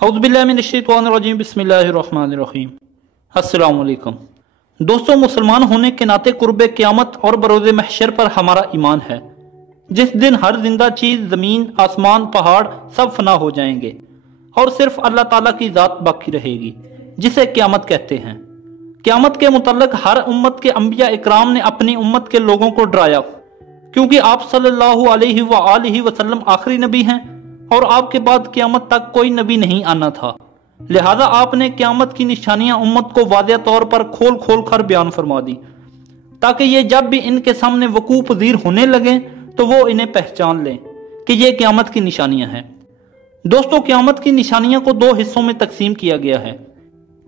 औज़ुबिल्लाहिमिनश्शैतानिर्रजीम बिस्मिल्लाहिर्रहमानिर्रहीम। अस्सलाम वालेकुम दोस्तों, मुसलमान होने के नाते कुर्बे क़यामत और बरोज़े महशर पर हमारा ईमान है। जिस दिन हर जिंदा चीज, जमीन, आसमान, पहाड़ सब फना हो जाएंगे और सिर्फ अल्लाह ताला की ज़ात बाकी रहेगी, जिसे क़यामत कहते हैं। क़यामत के मुतल्लिक़ हर उम्मत के अंबिया इकराम ने अपनी उम्मत के लोगों को डराया, क्योंकि आप सल्लल्लाहु अलैहि वसल्लम आखिरी नबी हैं और आपके बाद क़यामत तक कोई नबी नहीं आना था। लिहाजा आपने क़यामत की निशानियां उम्मत को वाज़ेह तौर पर खोल खोल कर बयान फरमा दी, ताकि ये जब भी इनके सामने वकूअ पज़ीर होने लगे तो वो इन्हें पहचान लें कि ये क़यामत की निशानियां हैं। दोस्तों, क़यामत की निशानियों को दो हिस्सों में तकसीम किया गया है।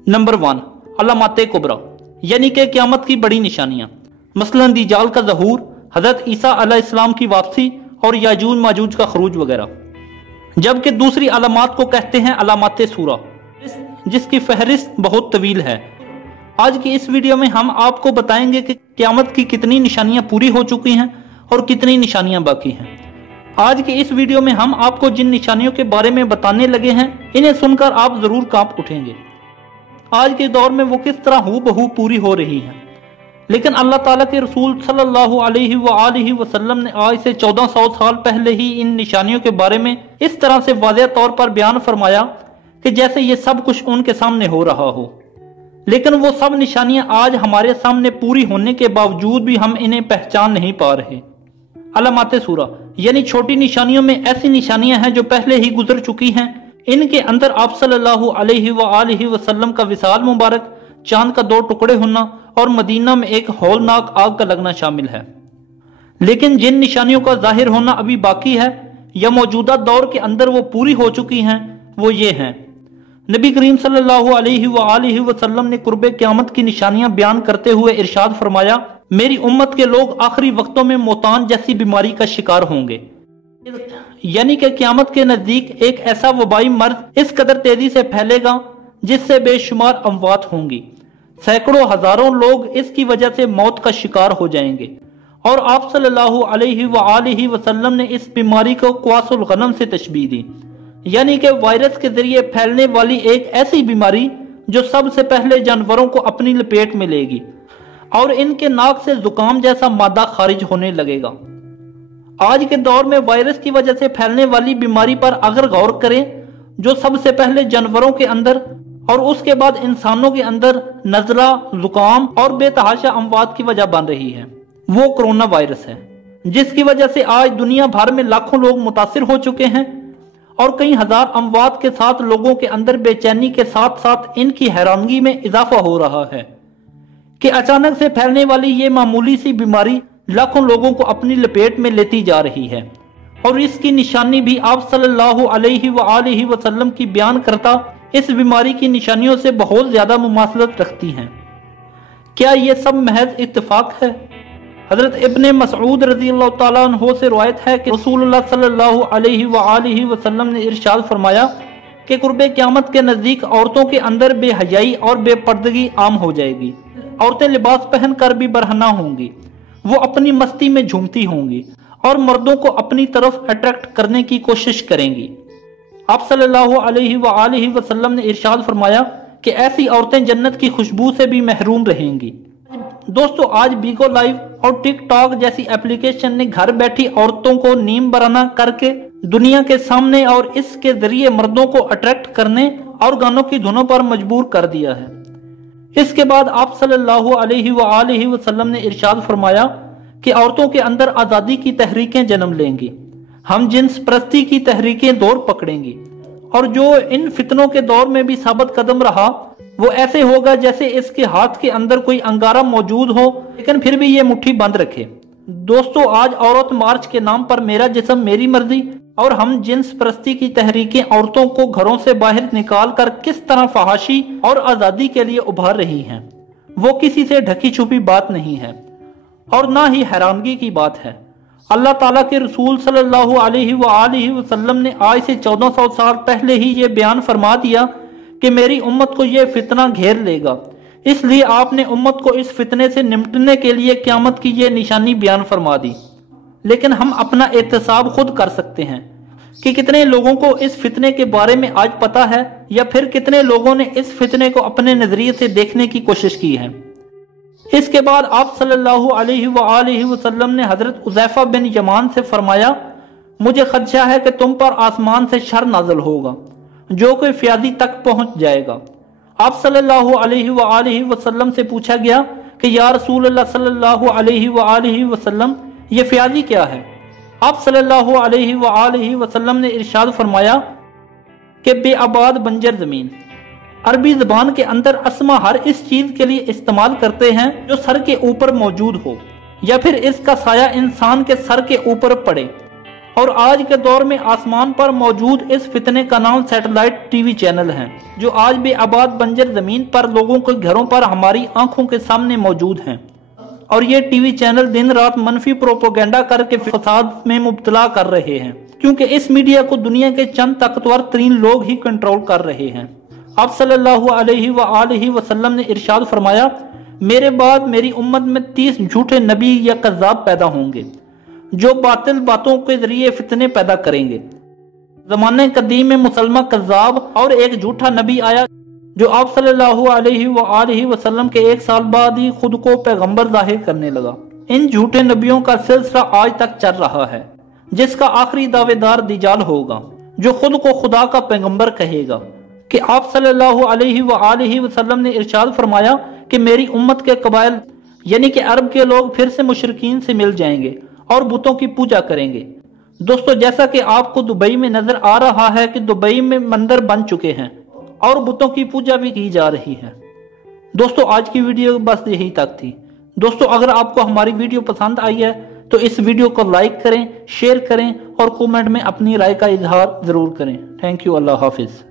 नंबर 1, अलामाते कुबरा, यानी कि क़यामत की बड़ी निशानियां, मसलन दज्जाल का ज़हूर, हज़रत ईसा अलैहिस्सलाम की वापसी और याजूज माजूज का खरूज वगैरह। जबकि दूसरी अलामात को कहते हैं अलामाते सूरा, जिसकी फहरिस्त बहुत तवील है। आज की इस वीडियो में हम आपको बताएंगे कि क़यामत की कितनी निशानियां पूरी हो चुकी हैं और कितनी निशानियां बाकी हैं। आज की इस वीडियो में हम आपको जिन निशानियों के बारे में बताने लगे हैं, इन्हें सुनकर आप जरूर कांप उठेंगे। आज के दौर में वो किस तरह हूबहू पूरी हो रही हैं। लेकिन अल्लाह ताला के रसूल सल्लल्लाहु अलैहि वसल्लम ने आज से 1400 साल पहले ही इन निशानियों के बारे में इस तरह से वाज़ेह तौर पर बयान फरमाया कि जैसे ये सब कुछ उनके सामने हो रहा हो। लेकिन वो सब निशानियां आज हमारे सामने पूरी होने के बावजूद भी हम इन्हें पहचान नहीं पा रहे। अलामाते सूरा यानी छोटी निशानियों में ऐसी निशानियां हैं जो पहले ही गुजर चुकी हैं। इनके अंदर आप सल्लल्लाहु अलैहि वसल्लम का विसाल मुबारक, चांद का 2 टुकड़े होना और मदीना में एक हौलनाक आग का लगना शामिल है। लेकिन जिन निशानियों का जाहिर होना अभी बाकी है या मौजूदा दौर के अंदर वो पूरी हो चुकी हैं, वो ये हैं। नबी करीम सल्लल्लाहु अलैहि वसल्लम ने कुर्बे क़यामत की निशानियां बयान करते हुए इरशाद फरमाया, मेरी उम्मत के लोग आखिरी वक्तों में मौतान जैसी बीमारी का शिकार होंगे। यानी कि क़यामत के नजदीक एक ऐसा वबाई मर्ज इस कदर तेजी से फैलेगा जिससे बेशुमार अमवात होंगी। सैकड़ों हजारों लोग इसकी वजह से मौत का शिकार हो जाएंगे। और आप सल्लल्लाहु अलैहि वसल्लम ने इस बीमारी को क्वासुल गनम से तशबीह दी, यानी कि वायरस के जरिए फैलने वाली एक ऐसी बीमारी जो सबसे पहले जानवरों को अपनी लपेट में लेगी और इनके नाक से जुकाम जैसा मादा खारिज होने लगेगा। आज के दौर में वायरस की वजह से फैलने वाली बीमारी पर अगर गौर करें, जो सबसे पहले जानवरों के अंदर और उसके बाद इंसानों के अंदर नजला, जुकाम और बेतहाशा अमवात की वजह बन रही है, वो कोरोना वायरस है, जिसकी वजह से आज दुनिया भर में लाखों लोग मुतासिर हो चुके हैं और कई हजार अमवात के साथ लोगों के अंदर बेचैनी के साथ साथ इनकी हैरानगी में इजाफा हो रहा है कि अचानक से फैलने वाली ये मामूली सी बीमारी लाखों लोगों को अपनी लपेट में लेती जा रही है। और इसकी निशानी भी आप सल्लल्लाहु अलैहि वसल्लम की बयान करता इस बीमारी की निशानियों से बहुत ज्यादा मुमासलत रखती हैं। क्या ये सब महज इत्तेफाक है? हजरत इब्ने मसऊद रज़ियल्लाहु ताला अन्हु से रिवायत है कि रसूलुल्लाह सल्लल्लाहु अलैहि वसल्लम ने इरशाद फरमाया कि कुर्बे क़यामत के नजदीक औरतों के अंदर बेहयाई और बेपर्दगी आम हो जाएगी। औरतें लिबास पहन कर भी बरहना होंगी, वो अपनी मस्ती में झूमती होंगी और मर्दों को अपनी तरफ अट्रैक्ट करने की कोशिश करेंगी। आप सल्लल्लाहु अलैहि वसल्लम ने इरशाद फरमाया कि ऐसी औरतें जन्नत की खुशबू से भी महरूम रहेंगी। दोस्तों, आज बीगो लाइव और टिकटॉक जैसी एप्लीकेशन ने घर बैठी औरतों को नीम बराना करके दुनिया के सामने और इसके जरिए मर्दों को अट्रैक्ट करने और गानों की धुनों पर मजबूर कर दिया है। इसके बाद आप सल्लल्लाहु अलैहि वसल्लम ने इरशाद फरमाया कि औरतों के अंदर आजादी की तहरीकें जन्म लेंगी, हम जिन्स परस्ती की तहरीकें दौर पकड़ेंगी और जो इन फितनों के दौर में भी साबित कदम रहा वो ऐसे होगा जैसे इसके हाथ के अंदर कोई अंगारा मौजूद हो लेकिन फिर भी ये मुट्ठी बंद रखे। दोस्तों, आज औरत मार्च के नाम पर मेरा जिस्म मेरी मर्जी और हम जिन्स परस्ती की तहरीकें औरतों को घरों से बाहर निकाल कर किस तरह फहाशी और आजादी के लिए उभार रही हैं, वो किसी से ढकी छुपी बात नहीं है और ना ही हैरानगी की बात है। अल्लाह ताला के रसूल सल्लल्लाहु अलैहि वसल्लम ने आज से 1400 साल पहले ही ये बयान फरमा दिया कि मेरी उम्मत को ये फितना घेर लेगा, इसलिए आपने उम्मत को इस फितने से निपटने के लिए क़यामत की ये निशानी बयान फरमा दी। लेकिन हम अपना एहतसाब खुद कर सकते हैं। کہ کتنے لوگوں کو اس فتنے کے بارے میں آج پتا ہے یا پھر کتنے لوگوں نے اس فتنے کو اپنے نظریے سے دیکھنے کی کوشش کی ہے۔ اس کے بعد آپ صلی اللہ علیہ وآلہ وسلم نے حضرت حذیفہ بن یمان سے فرمایا، مجھے خدشہ ہے کہ تم پر آسمان سے شر نازل ہوگا جو کہ فیاضی تک پہنچ جائے گا۔ آپ صلی اللہ علیہ وآلہ وسلم سے پوچھا گیا کہ یا رسول اللہ صلی اللہ علیہ وآلہ وسلم یہ فیاضی کیا ہے؟ آپ صلی اللہ علیہ وآلہ وسلم نے ارشاد فرمایا کہ بے آباد بنجر زمین۔ عربی زبان کے اندر اسما ہر اس چیز کے لیے استعمال کرتے ہیں جو سر کے اوپر موجود ہو یا پھر اس کا سایہ انسان کے سر کے اوپر پڑے، اور آج کے دور میں آسمان پر موجود اس فتنے کا نام سیٹلائٹ ٹی وی چینل ہیں، جو آج بے آباد بنجر زمین پر لوگوں کے گھروں پر ہماری آنکھوں کے سامنے موجود ہیں، اور یہ ٹی وی چینل دن رات منفی پروپیگنڈا کر کے فساد میں مبتلا کر رہے ہیں، کیونکہ اس میڈیا کو دنیا کے چند طاقتور ترین لوگ ہی کنٹرول کر رہے ہیں۔ آپ صلی اللہ علیہ وآلہ وسلم نے ارشاد فرمایا، میرے بعد میری امت میں 30 جھوٹے نبی یا قذاب پیدا ہوں گے جو باطل باتوں کے ذریعے فتنے پیدا کریں گے۔ زمانے قدیم میں مسلمہ قذاب اور ایک جھوٹا نبی آیا جو آپ صلی اللہ علیہ وآلہ وسلم کے 1 سال بعد ہی خود کو پیغمبر ظاہر کرنے لگا۔ ان جھوٹے نبیوں کا سلسلہ آج تک چل رہا ہے، جس کا آخری دعوے دار دجال ہوگا جو خود کو خدا کا پیغمبر کہے گا، کہ آپ صلی اللہ علیہ وآلہ وسلم نے ارشاد فرمایا کہ میری امت کے قبائل یعنی کہ عرب کے لوگ پھر سے مشرکین سے مل جائیں گے اور بتوں کی پوجا کریں گے۔ دوستو، جیسا کہ آپ کو دبئی میں نظر آ رہا ہے کہ دبئی میں مندر بن چکے ہیں اور بتوں کی پوجا بھی کی جا رہی ہے۔ دوستو، آج کی ویڈیو بس یہی تک تھی۔ دوستو، اگر آپ کو ہماری ویڈیو پسند آئی ہے تو اس ویڈیو کو لائک کریں، شیئر کریں اور کومنٹ میں اپنی رائے کا اظہار ضرور کریں۔ تھینک یو، اللہ حافظ۔